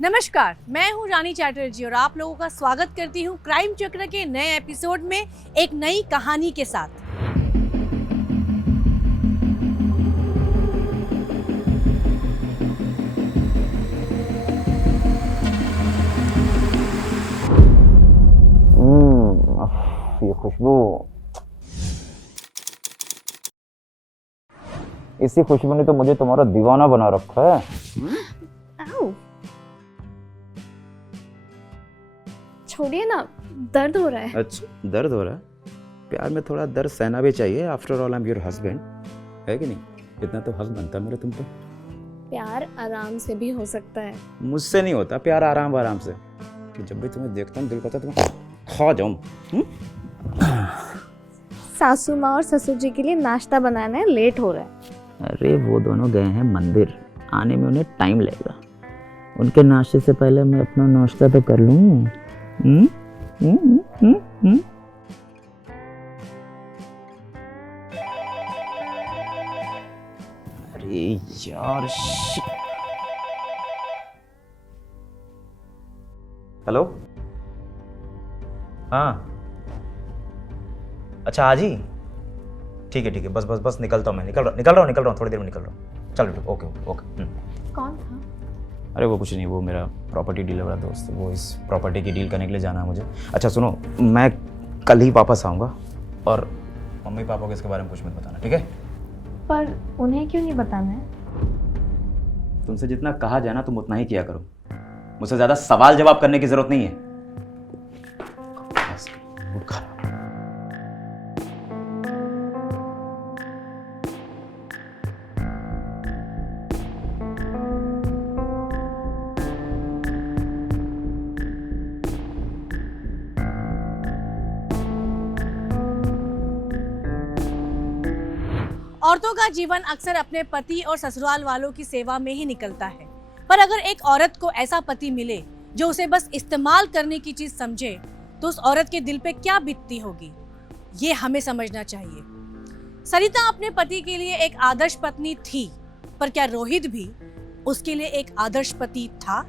नमस्कार, मैं हूं रानी चैटर्जी और आप लोगों का स्वागत करती हूं क्राइम चक्र के नए एपिसोड में एक नई कहानी के साथ। ये खुशबू, इसी खुशबू ने तो मुझे तुम्हारा दीवाना बना रखा है। छोड़िए ना, दर्द हो रहा है। अच्छा, दर्द हो रहा है? प्यार में थोड़ा दर्द सहना भी चाहिए। After all I am your husband, है कि नहीं? इतना तो हक बनता है मेरा तुम पे। प्यार आराम से भी हो सकता है। मुझसे नहीं होता प्यार आराम से। जब भी तुम्हें देखता हूँ दिल करता है तुम्हें खा जाऊं। सासू माँ और ससुर जी के लिए नाश्ता बनाना है, लेट हो रहा है। अरे वो दोनों गए हैं मंदिर, आने में उन्हें टाइम लगेगा। उनके नाश्ते से पहले मैं अपना नाश्ता तो कर लूँ। अरे यार, हेलो। हाँ, अच्छा आज ही? ठीक है, बस निकलता हूँ मैं। निकल रहा हूँ, थोड़ी देर में निकल रहा हूँ। चलो ओके। कौन था? अरे वो कुछ नहीं, वो मेरा प्रॉपर्टी डीलर वाला दोस्त, वो इस प्रॉपर्टी की डील करने के लिए जाना है मुझे। अच्छा सुनो, मैं कल ही वापस आऊँगा और मम्मी पापा को इसके बारे में कुछ मत बताना, ठीक है? पर उन्हें क्यों नहीं बताना है? तुमसे जितना कहा जाए ना तुम उतना ही किया करो। मुझसे ज़्यादा सवाल जवाब करने की ज़रूरत नहीं है। औरतों का जीवन अक्सर अपने पति और ससुराल वालों की सेवा में ही निकलता है, पर अगर एक औरत को ऐसा पति मिले जो उसे बस इस्तेमाल करने की चीज समझे, तो उस औरत के दिल पे क्या बीतती होगी, ये हमें समझना चाहिए। सरिता अपने पति के लिए एक आदर्श पत्नी थी, पर क्या रोहित भी उसके लिए एक आदर्श पति था?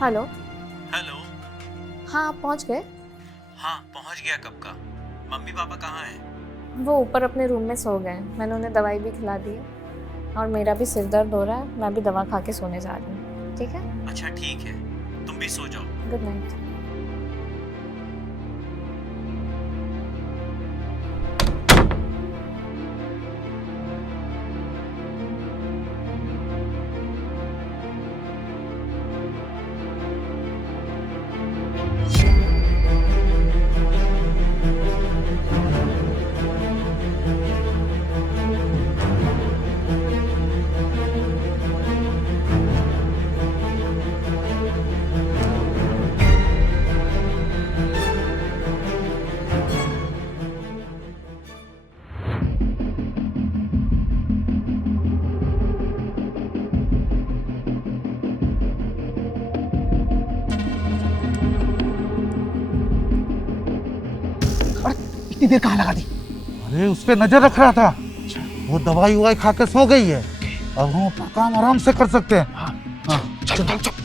हेलो। हेलो। हाँ, आप पहुँच गए? हाँ, पहुंच गया कब का। मम्मी पापा कहाँ हैं? वो ऊपर अपने रूम में सो गए। मैंने उन्हें दवाई भी खिला दी है और मेरा भी सिर दर्द हो रहा है। मैं भी दवा खा के सोने जा रही हूँ, ठीक है? अच्छा ठीक है, तुम भी सो जाओ। Good night. इतनी देर कहाँ लगा दी? अरे उस पर नजर रख रहा था, वो दवाई ववाई खा के सो गई है, अब हम अपना काम आराम से कर सकते हैं। हाँ चल चल चल।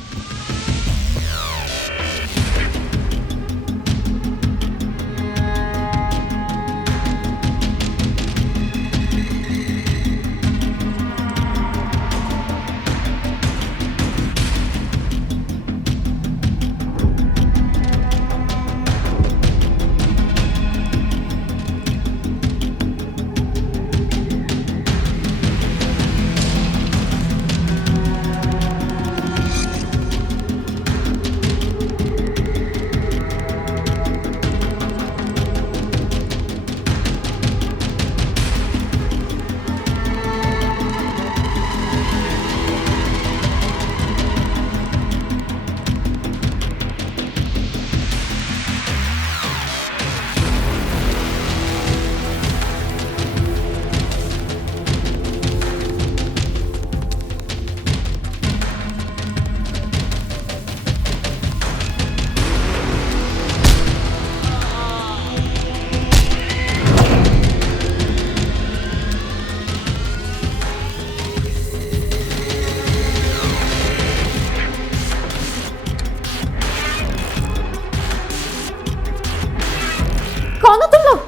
कौन हो तुम लोग?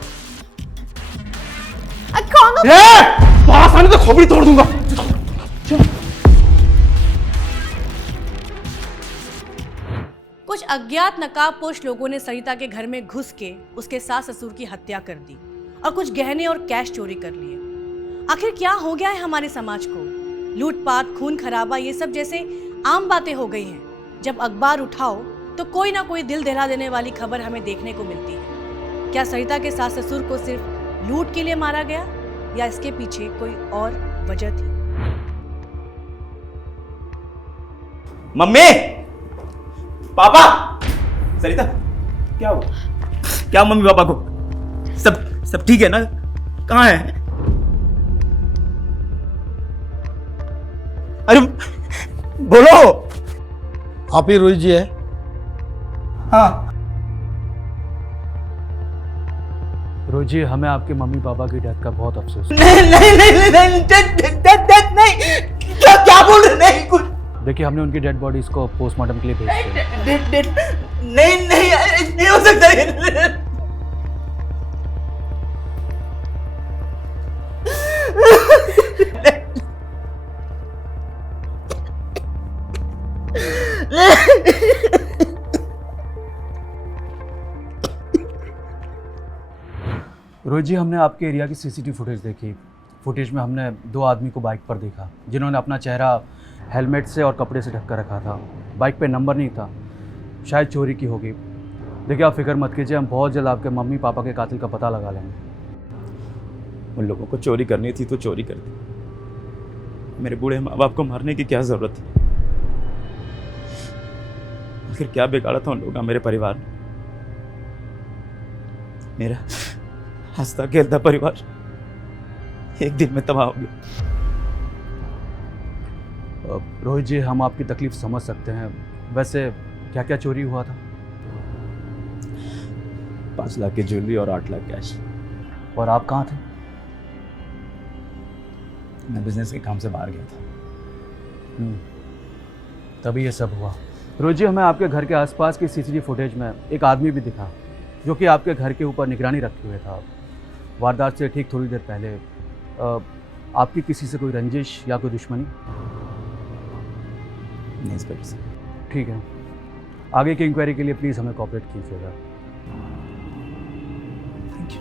कौन हो? पास आने तो खोपड़ी तोड़ दूंगा। कुछ अज्ञात नकाबपोश लोगों ने सरिता के घर में घुस के उसके सास ससुर की हत्या कर दी और कुछ गहने और कैश चोरी कर लिए। आखिर क्या हो गया है हमारे समाज को? लूटपाट, खून खराबा, ये सब जैसे आम बातें हो गई हैं। जब अखबार उठाओ तो कोई ना कोई दिल दहला देने वाली खबर हमें देखने को मिलती है। क्या सरिता के सास ससुर को सिर्फ लूट के लिए मारा गया या इसके पीछे कोई और वजह थी? मम्मी, पापा, सरिता, क्या हुआ? क्या मम्मी पापा को? सब ठीक है ना? कहाँ है? अरे बोलो। आप ही रोहित जी है? हाँ। रोहित जी, हमें आपके मम्मी पापा की डेथ का बहुत अफसोस है। नहीं, क्या बोल रहे? नहीं कुछ। देखिए, हमने उनकी डेड बॉडीज को पोस्टमार्टम के लिए भेज दिया। नहीं हो सकता। रोहित जी, हमने आपके एरिया की सीसीटीवी फुटेज देखी। फुटेज में हमने 2 आदमी को बाइक पर देखा जिन्होंने अपना चेहरा हेलमेट से और कपड़े से ढक कर रखा था। बाइक पे नंबर नहीं था, शायद चोरी की होगी। देखिए, आप फिक्र मत कीजिए, हम बहुत जल्द आपके मम्मी पापा के कातिल का पता लगा लेंगे। उन लोगों को चोरी करनी थी तो चोरी कर दी। मेरे बूढ़े माँ बाप को मारने की क्या जरूरत थी? आखिर क्या बिगाड़ा था उन लोगों का मेरे परिवार में? मेरा हंसता खेलता परिवार एक दिन में तबाह हो गया। रोहित जी, हम आपकी तकलीफ समझ सकते हैं। वैसे क्या क्या चोरी हुआ था? 5 लाख की ज्वेलरी और 8 लाख कैश। और आप कहाँ थे? मैं बिजनेस के काम से बाहर गया था। तभी ये सब हुआ। रोहित जी, हमें आपके घर के आसपास की सीसीटीवी फुटेज में एक आदमी भी दिखा जो कि आपके घर के ऊपर निगरानी रखे हुए था। वारदात से ठीक थोड़ी देर पहले आपकी किसी से कोई रंजिश या कोई दुश्मनी? नहीं इंस्पेक्टर साहब। ठीक है, आगे की इंक्वायरी के लिए प्लीज़ हमें कोऑपरेट कीजिएगा। Thank you.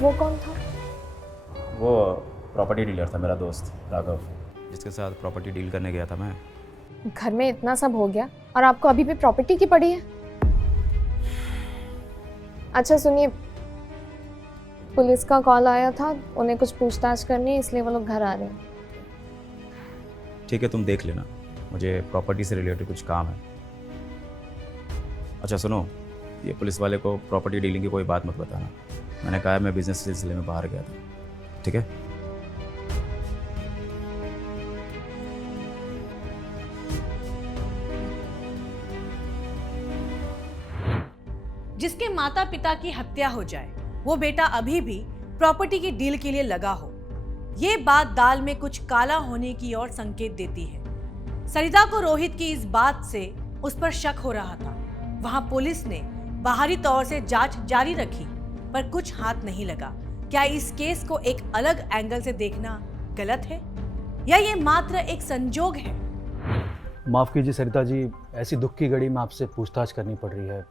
वो कौन था? वो प्रॉपर्टी डीलर था, मेरा दोस्त राघव, जिसके साथ प्रॉपर्टी डील करने गया था मैं। घर में इतना सब हो गया और आपको अभी भी प्रॉपर्टी की पड़ी है? अच्छा सुनिए, पुलिस का कॉल आया था, उन्हें कुछ पूछताछ करनी है, इसलिए वो लोग घर आ रहे हैं। ठीक है, तुम देख लेना, मुझे प्रॉपर्टी से रिलेटेड कुछ काम है। अच्छा सुनो, ये पुलिस वाले को प्रॉपर्टी डीलिंग की कोई बात मत बताना। मैंने कहा है मैं बिजनेस सिलसिले में बाहर गया था, ठीक है? जिसके माता पिता की हत्या हो जाए वो बेटा अभी भी प्रॉपर्टी की डील के लिए लगा हो, ये बात दाल में कुछ काला होने की ओर संकेत देती है। सरिता को रोहित की इस बात से उस पर शक हो रहा था। वहां पुलिस ने बाहरी तौर से जांच जारी रखी पर कुछ हाथ नहीं लगा। क्या इस केस को एक अलग एंगल से देखना गलत है या ये मात्र एक संजोग है? माफ़ कीजिए सरिता जी, ऐसी दुख की घड़ी में आपसे पूछताछ करनी पड़ रही है,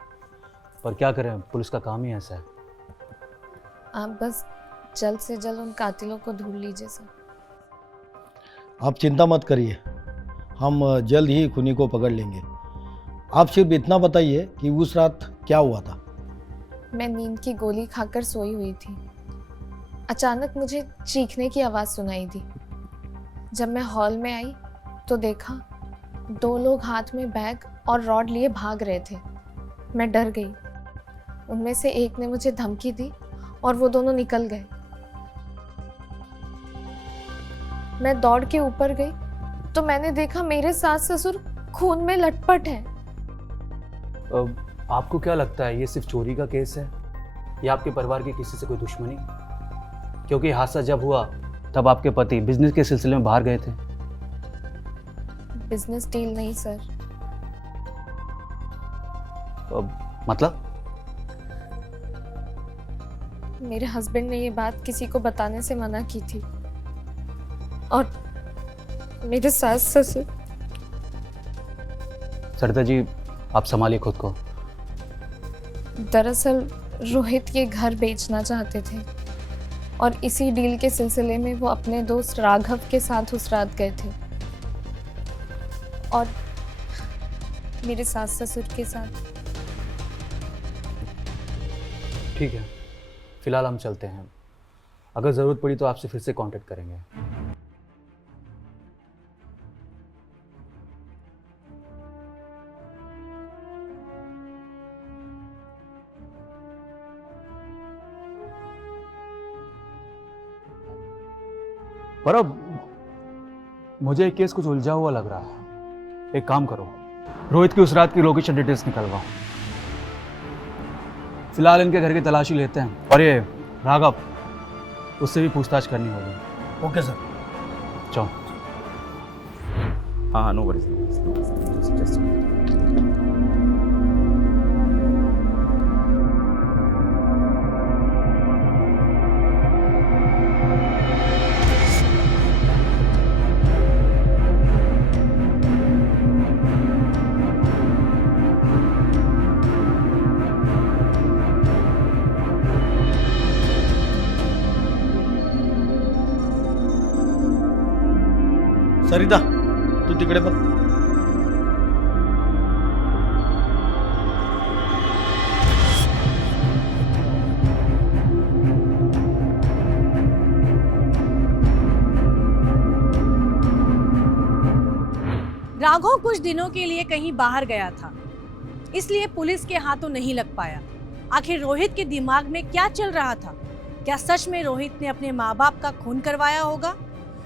पर क्या करें, पुलिस का काम ही ऐसा है। आप बस जल्द से जल्द उन कातिलों को ढूंढ लीजिए सर। आप चिंता मत करिए, हम जल्द ही खूनी को पकड़ लेंगे। आप सिर्फ इतना बताइए कि उस रात क्या हुआ था। मैं नींद की गोली खाकर सोई हुई थी। अचानक मुझे चीखने की आवाज़ सुनाई दी। जब मैं हॉल में आई तो देखा 2 लोग हाथ में बैग और रॉड लिए भाग रहे थे। मैं डर गई। उनमें से एक ने मुझे धमकी दी और वो दोनों निकल गए। मैं दौड़ के ऊपर गई तो मैंने देखा मेरे सास ससुर खून में लटपट हैं। आपको क्या लगता है ये सिर्फ चोरी का केस है या आपके परिवार की किसी से कोई दुश्मनी? क्योंकि हादसा जब हुआ तब आपके पति बिजनेस के सिलसिले में बाहर गए थे। बिजनेस डील नहीं सर। मतलब? मेरे हस्बैंड ने ये बात किसी को बताने से मना की थी और मेरे सास ससुर। सरिता जी, आप संभालिए खुद को। दरअसल रोहित ये घर बेचना चाहते थे और इसी डील के सिलसिले में वो अपने दोस्त राघव के साथ उस रात गए थे और मेरे सास ससुर के साथ। ठीक है, फिलहाल हम चलते हैं। अगर ज़रूरत पड़ी तो आपसे फिर से कांटेक्ट करेंगे। पर अब मुझे एक केस कुछ उलझा हुआ लग रहा है। एक काम करो, रोहित की उस रात की लोकेशन डिटेल्स निकलवाओ। फिलहाल इनके घर की तलाशी लेते हैं और ये राघव, उससे भी पूछताछ करनी होगी। Okay sir. चलो। हाँ हाँ, नो वरीज। सरिता, तू तिकडे बघ। राघव कुछ दिनों के लिए कहीं बाहर गया था, इसलिए पुलिस के हाथों नहीं लग पाया। आखिर रोहित के दिमाग में क्या चल रहा था? क्या सच में रोहित ने अपने माँ बाप का खून करवाया होगा?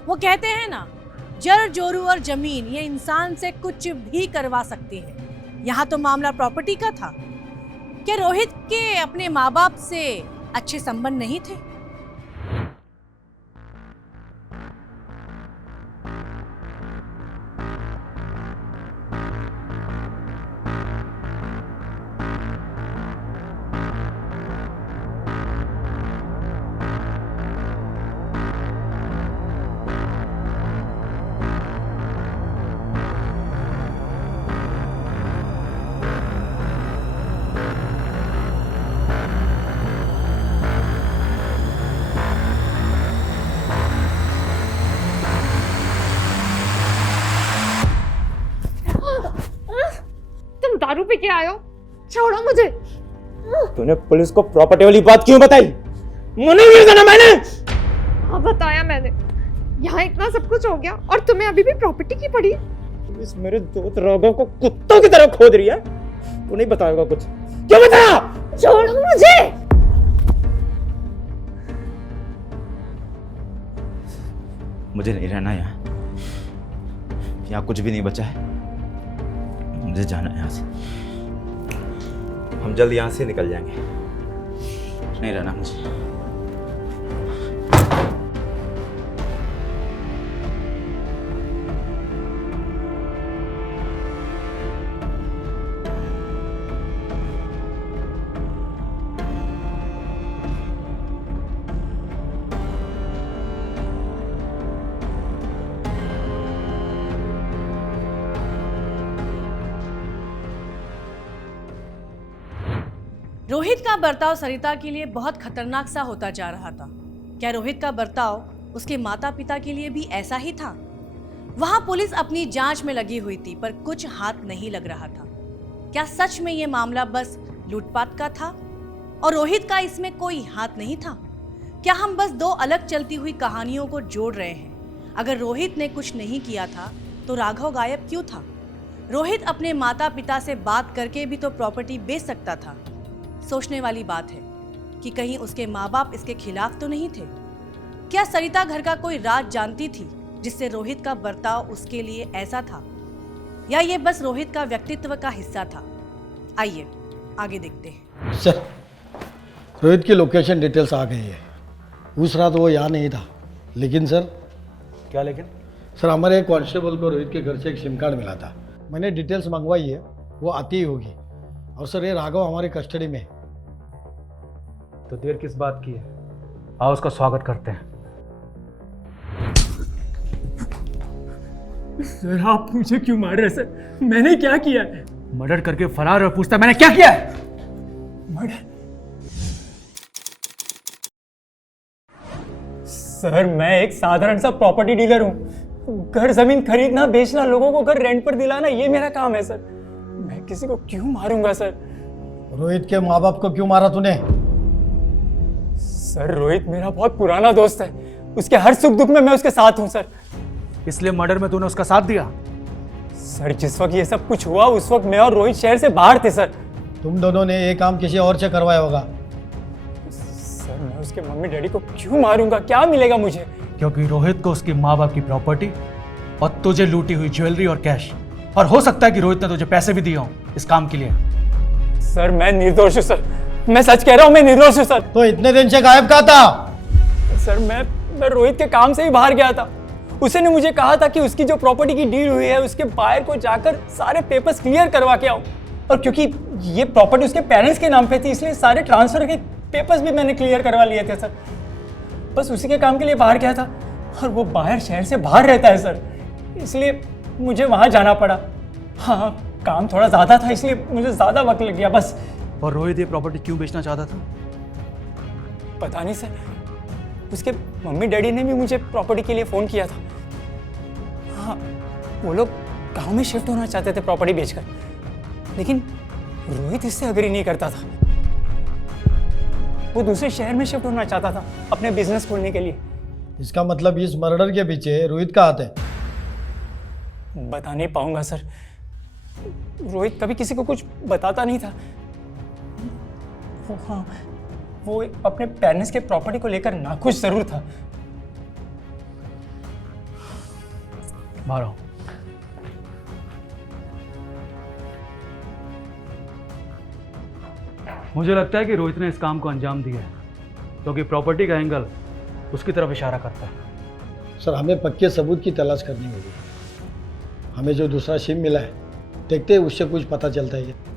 वो कहते हैं ना, जड़ जोरू और जमीन ये इंसान से कुछ भी करवा सकती है। यहाँ तो मामला प्रॉपर्टी का था। क्या रोहित के अपने माँ बाप से अच्छे संबंध नहीं थे? दारू पी के आए हो? छोड़ो मुझे। तूने पुलिस को प्रॉपर्टी वाली बात क्यों बताई? मुझे नहीं जाना मैंने। हाँ बताया मैंने। यहाँ इतना सब कुछ हो गया और तुम्हें अभी भी प्रॉपर्टी की पड़ी। इस मेरे दोस्त राघव को कुत्तों की तरह खोद रही है। तू नहीं बताएगा कुछ? क्यों बताया? छोड़ो मुझे। मुझे नहीं रहना यहाँ। यहाँ कुछ भी नहीं बचा है। मुझे जाना है यहाँ से। हम जल्द यहाँ से निकल जाएंगे। नहीं रहना मुझे। रोहित का बर्ताव सरिता के लिए बहुत खतरनाक सा होता जा रहा था। क्या रोहित का बर्ताव उसके माता पिता के लिए भी ऐसा ही था? वहां पुलिस अपनी जांच में लगी हुई थी, पर कुछ हाथ नहीं लग रहा था। क्या सच में ये मामला बस लूटपाट का था और रोहित का इसमें कोई हाथ नहीं था? क्या हम बस दो अलग चलती हुई कहानियों को जोड़ रहे हैं? अगर रोहित ने कुछ नहीं किया था तो राघव गायब क्यों था? रोहित अपने माता पिता से बात करके भी तो प्रॉपर्टी बेच सकता था। सोचने वाली बात है कि कहीं उसके माँ बाप इसके खिलाफ तो नहीं थे। क्या सरिता घर का कोई राज जानती थी जिससे रोहित का बर्ताव उसके लिए ऐसा था, या ये बस रोहित का व्यक्तित्व का हिस्सा था? आइए आगे देखते हैं। सर, रोहित की लोकेशन डिटेल्स आ गई है। उस रात वो यहाँ नहीं था, लेकिन सर। क्या लेकिन? सर, हमारे एक कांस्टेबल को रोहित के घर से एक सिम कार्ड मिला था। मैंने डिटेल्स मंगवाई है, वो आती ही होगी। और सर, ये राघव हमारी कस्टडी में है। तो देर किस बात की है? आओ उसका स्वागत करते हैं। सर आप मुझे क्यों मार रहे हैं सर? मैंने क्या किया है? मर्डर करके फरार और पूछता मैंने क्या किया है? मर्डर? सर मैं एक साधारण सा प्रॉपर्टी डीलर हूँ। घर जमीन खरीदना, बेचना, लोगों को घर रेंट पर दिलाना, ये मेरा काम है सर। मैं किसी को क्यों मारूंगा सर? रोहित के माँ बाप को क्यों मारा तूने? सर रोहित मेरा बहुत पुराना दोस्त है। उसके हर सुख दुख में मैं उसके साथ हूँ सर। इसलिए मर्डर में तूने उसका साथ दिया? सर जिस वक्त ये सब कुछ हुआ उस वक्त मैं और रोहित शहर से बाहर थे सर। तुम दोनों ने ये काम किसी और से करवाया होगा। सर मैं उसके मम्मी डैडी को क्यों मारूंगा? क्या मिलेगा मुझे? क्योंकि रोहित को उसके माँ बाप की प्रॉपर्टी और तुझे लूटी हुई ज्वेलरी और कैश, और हो सकता है कि रोहित ने तुझे पैसे भी दिए हों इस काम के लिए। सर मैं निर्दोष हूँ सर। मैं सच कह रहा हूँ, मैं निर्दोष हूँ सर। तो इतने दिन से गायब कहाँ था? सर मैं रोहित के काम से ही बाहर गया था। उसने मुझे कहा था कि उसकी जो प्रॉपर्टी की डील हुई है उसके बायर को जाकर सारे पेपर्स क्लियर करवा के आओ। और क्योंकि ये प्रॉपर्टी उसके पेरेंट्स के नाम पे थी, इसलिए सारे ट्रांसफर के पेपर्स भी मैंने क्लियर करवा लिए थे सर। बस उसी के काम के लिए बाहर गया था और वो बाहर शहर से बाहर रहता है सर, इसलिए मुझे वहाँ जाना पड़ा। हाँ काम थोड़ा ज़्यादा था इसलिए मुझे ज़्यादा वक्त लग गया बस। और रोहित ये प्रॉपर्टी क्यों बेचना चाहता था? पता नहीं सर, उसके मम्मी डैडी ने भी मुझे प्रॉपर्टी के लिए फ़ोन किया था। हाँ वो लोग गांव में शिफ्ट होना चाहते थे प्रॉपर्टी बेचकर, लेकिन रोहित इससे अग्री नहीं करता था। वो दूसरे शहर में शिफ्ट होना चाहता था अपने बिजनेस खोलने के लिए। इसका मतलब इस मर्डर के पीछे रोहित का हाथ है? बता नहीं पाऊंगा सर। रोहित कभी किसी को कुछ बताता नहीं था। हाँ वो अपने पेरेंट्स के प्रॉपर्टी को लेकर नाखुश जरूर था। मारो। मुझे लगता है कि रोहित ने इस काम को अंजाम दिया है क्योंकि प्रॉपर्टी का एंगल उसकी तरफ इशारा करता है। सर हमें पक्के सबूत की तलाश करनी होगी। हमें जो दूसरा सिम मिला है, देखते हैं उससे कुछ पता चलता है।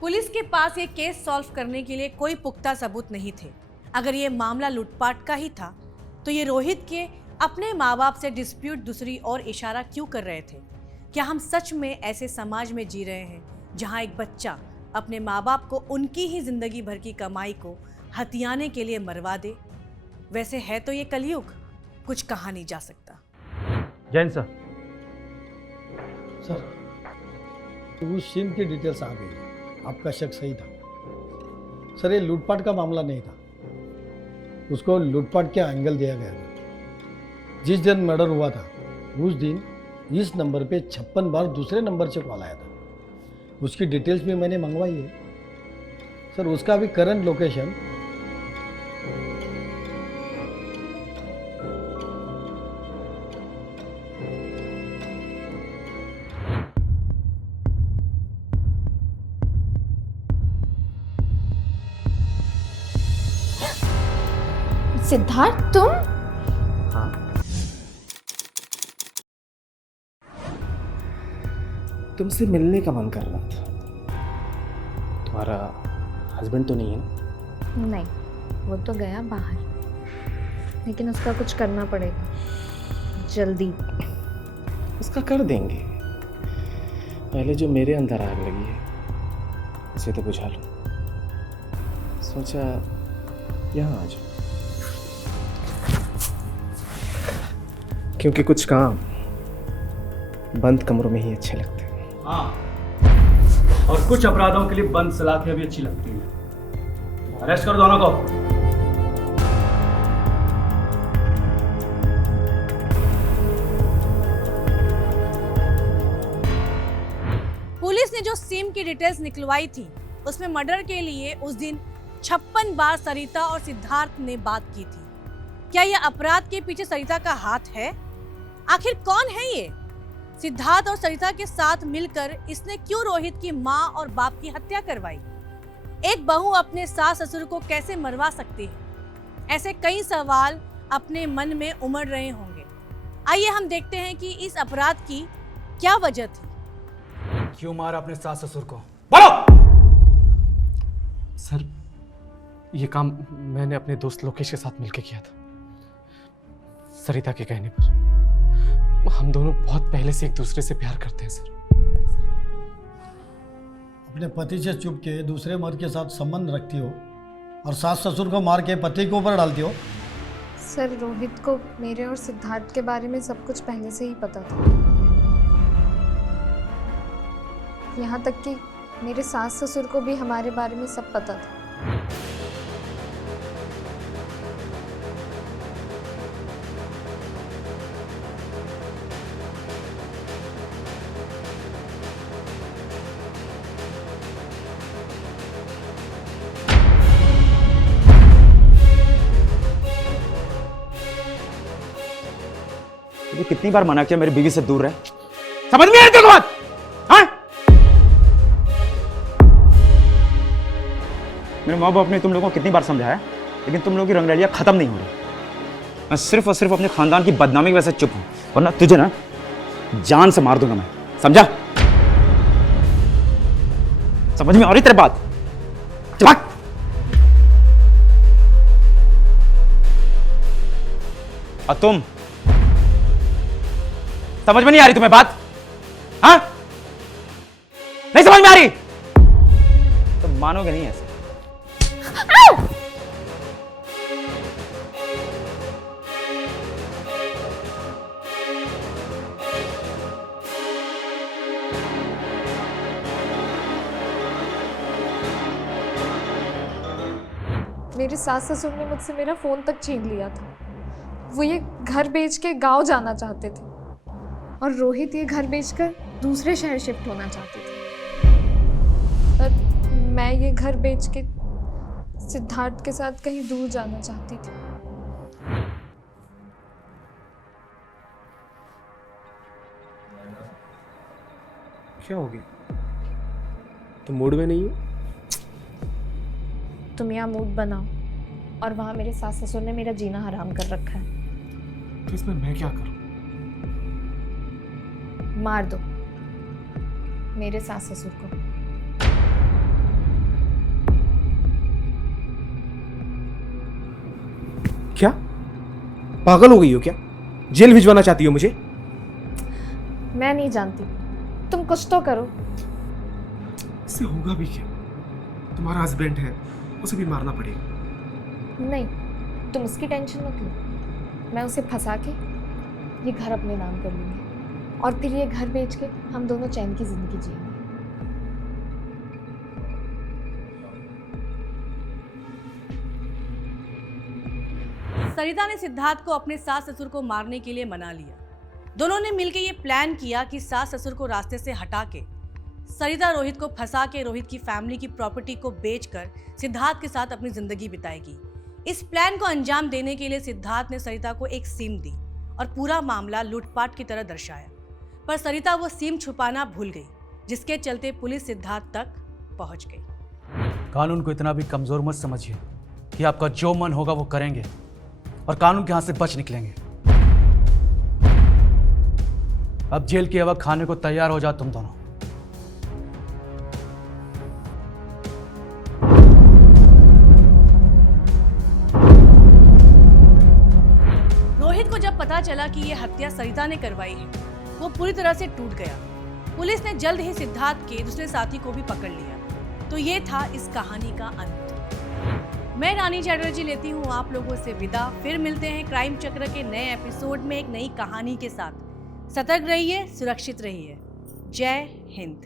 पुलिस के पास ये केस सॉल्व करने के लिए कोई पुख्ता सबूत नहीं थे। अगर ये मामला लूटपाट का ही था तो ये रोहित के अपने माँ बाप से डिस्प्यूट दूसरी ओर इशारा क्यों कर रहे थे? क्या हम सच में ऐसे समाज में जी रहे हैं जहाँ एक बच्चा अपने माँ बाप को उनकी ही जिंदगी भर की कमाई को हथियाने के लिए मरवा दे? वैसे है तो ये कलयुग, कुछ कहा नहीं जा सकता। जैन सर। सर तो उस सिम की डिटेल्स आ गई। आपका शक सही था सर, ये लूटपाट का मामला नहीं था। उसको लूटपाट के एंगल दिया गया था। जिस दिन मर्डर हुआ था उस दिन इस नंबर पे 56 बार दूसरे नंबर से कॉल आया था। उसकी डिटेल्स भी मैंने मंगवाई है सर। उसका भी करंट लोकेशन सिद्धार्थ, तुम? हाँ, तुमसे मिलने का मन कर रहा था। तुम्हारा हस्बैंड तो नहीं है ना? नहीं, वो तो गया बाहर, लेकिन उसका कुछ करना पड़ेगा जल्दी। उसका कर देंगे। पहले जो मेरे अंदर आग लगी है उसे तो बुझा लो। सोचा यहाँ आ जाओ, क्योंकि कुछ काम बंद कमरों में ही अच्छे लगते हैं। हाँ, और कुछ अपराधों के लिए बंद सलाखें भी अच्छी लगती हैं। अरेस्ट करो दोनों को। पुलिस ने जो सिम की डिटेल्स निकलवाई थी उसमें मर्डर के लिए उस दिन 56 बार सरिता और सिद्धार्थ ने बात की थी। क्या यह अपराध के पीछे सरिता का हाथ है? आखिर कौन है ये? सिद्धार्थ और सरिता के साथ मिलकर इसने क्यों रोहित की माँ और बाप की हत्या करवाई? एक बहू अपने सास ससुर को कैसे मरवा सकती है? ऐसे कई सवाल अपने मन में उमड़ रहे होंगे। आइए हम देखते हैं कि इस अपराध की क्या वजह थी। क्यों मारा अपने सास ससुर को? बोलो। सर, ये काम मैंने अपने दोस्त लोकेश के साथ मिलकर किया था। सरिता के कहने पर। हम दोनों बहुत पहले से एक दूसरे से प्यार करते हैं सर। अपने पति से चुप के दूसरे मर्द के साथ संबंध रखती हो और सास ससुर को मार के पति के ऊपर डालती हो। सर, रोहित को मेरे और सिद्धार्थ के बारे में सब कुछ पहले से ही पता था। यहाँ तक कि मेरे सास ससुर को भी हमारे बारे में सब पता था। तुझे कितनी बार मना किया मेरी बीवी से दूर रहे? समझ में आ रही तेरे को बात? हाँ? मेरे माँ बाप ने तुम लोगों को कितनी बार समझाया, लेकिन तुम लोगों की रंगरलियां खत्म नहीं हो रही। मैं सिर्फ और सिर्फ अपने खानदान की बदनामी की वजह से चुप हूं, वरना तुझे ना जान से मार दूंगा मैं। समझा? समझ में आ रही तेरी बात? चमक! और तुम समझ में नहीं आ रही तुम्हें बात? हाँ? नहीं समझ में आ रही? तो मानोगे नहीं ऐसे। मेरे सास ससुर ने मुझसे मेरा फोन तक छीन लिया था। वो ये घर बेच के गांव जाना चाहते थे और रोहित ये घर बेचकर दूसरे शहर शिफ्ट होना चाहते थे। और मैं ये घर बेच के सिद्धार्थ के साथ कहीं दूर जाना चाहती थी। क्या हो गया? तुम मूड में नहीं हो? तुम यहाँ मूड बनाओ और वहाँ मेरे सास ससुर ने मेरा जीना हराम कर रखा है। तो इसमें मैं क्या करूं? मार दो मेरे सास ससुर को। क्या पागल हो गई हो क्या? जेल भिजवाना चाहती हो मुझे? मैं नहीं जानती, तुम कुछ तो करो। इससे होगा भी क्या? तुम्हारा हस्बैंड है, उसे भी मारना पड़ेगा। नहीं, तुम उसकी टेंशन मत लो। मैं उसे फंसा के ये घर अपने नाम कर लूँगी और फिर ये घर बेच के हम दोनों चैन की जिंदगी जिएंगे। सरिता ने सिद्धार्थ को अपने सास ससुर को मारने के लिए मना लिया। दोनों ने मिलकर ये प्लान किया कि सास ससुर को रास्ते से हटा के सरिता रोहित को फंसा के रोहित की फैमिली की प्रॉपर्टी को बेचकर सिद्धार्थ के साथ अपनी जिंदगी बिताएगी। इस प्लान को अंजाम देने के लिए सिद्धार्थ ने सरिता को एक सिम दी और पूरा मामला लूटपाट की तरह दर्शाया, पर सरिता वो सिम छुपाना भूल गई, जिसके चलते पुलिस सिद्धार्थ तक पहुंच गई। कानून को इतना भी कमजोर मत समझिए कि आपका जो मन होगा वो करेंगे और कानून के हाथ से बच निकलेंगे। अब जेल की हवा खाने को तैयार हो जाओ तुम दोनों। रोहित को जब पता चला कि ये हत्या सरिता ने करवाई है, वो पूरी तरह से टूट गया। पुलिस ने जल्द ही सिद्धार्थ के दूसरे साथी को भी पकड़ लिया। तो ये था इस कहानी का अंत। मैं रानी चैटर्जी लेती हूँ आप लोगों से विदा। फिर मिलते हैं क्राइम चक्र के नए एपिसोड में एक नई कहानी के साथ। सतर्क रहिए, सुरक्षित रहिए। जय हिंद।